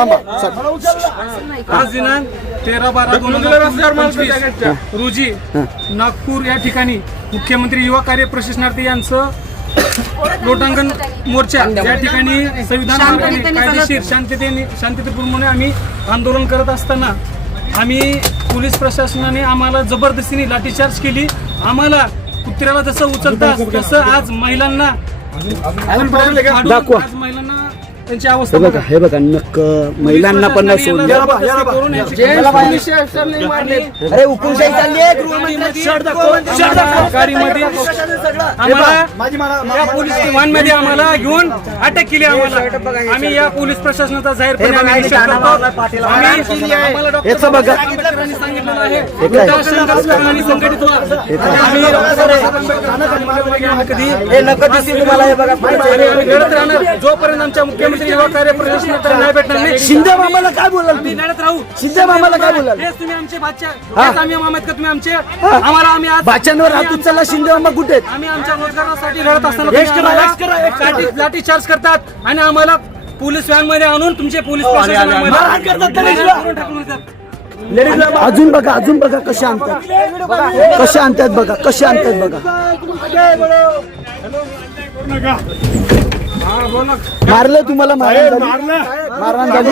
थांबा आज दिनांक 13/12/2025 रोजी नागपूर या ठिकाणी मुख्यमंत्री युवा कार्य प्रशिक्षणार्थी यांचं लोटांगण मोर्चा या ठिकाणी संविधान हक्काने कायदेशीर शांततेपूर्णपणे आम्ही आंदोलन करत असताना आम्ही पोलीस प्रशासनाने आम्हाला जबरदस्तीने लाठीचार्ज केली. आम्हाला कुत्र्याला जसं उचलतात तसं आज महिलांना दाखवा. आज महिलांना त्यांची अवस्था हे बघा नक्क महिलांना पण नाही सोडले. अरे हुकुमशाही चालली आहे. या पोलीस वाहनमध्ये आम्हाला घेऊन अटक केली. आम्ही या पोलीस प्रशासनाचा जाहीरपणे याचं बघा सांगितलेलं आहे संघटित जोपर्यंत आमच्या मुख्यमंत्री युवा कार्य प्रशासनाकडे नाही भेटणार नाही. शिंदे मामाला काय बोलाल तुम्ही? लढत राहू. शिंदे मामाला काय बोलाल? हेच तुम्ही आमचे बादशाह, हेच आम्ही मामात का तुम्ही आमचे आम्हाला आम्ही आज बाच्यांवर हात उचलला. शिंदे मामा कुठे आहेत? आम्ही आमच्या रोजगारासाठी लढत असताना लाठी चार्ज करतात आणि आम्हाला पोलीस व्हॅन मध्ये आणून तुमचे पोलीस अजून बघा कसे आणतात बघा कसे आणतात बघा. मारलं तुम्हाला मारहाण झाली.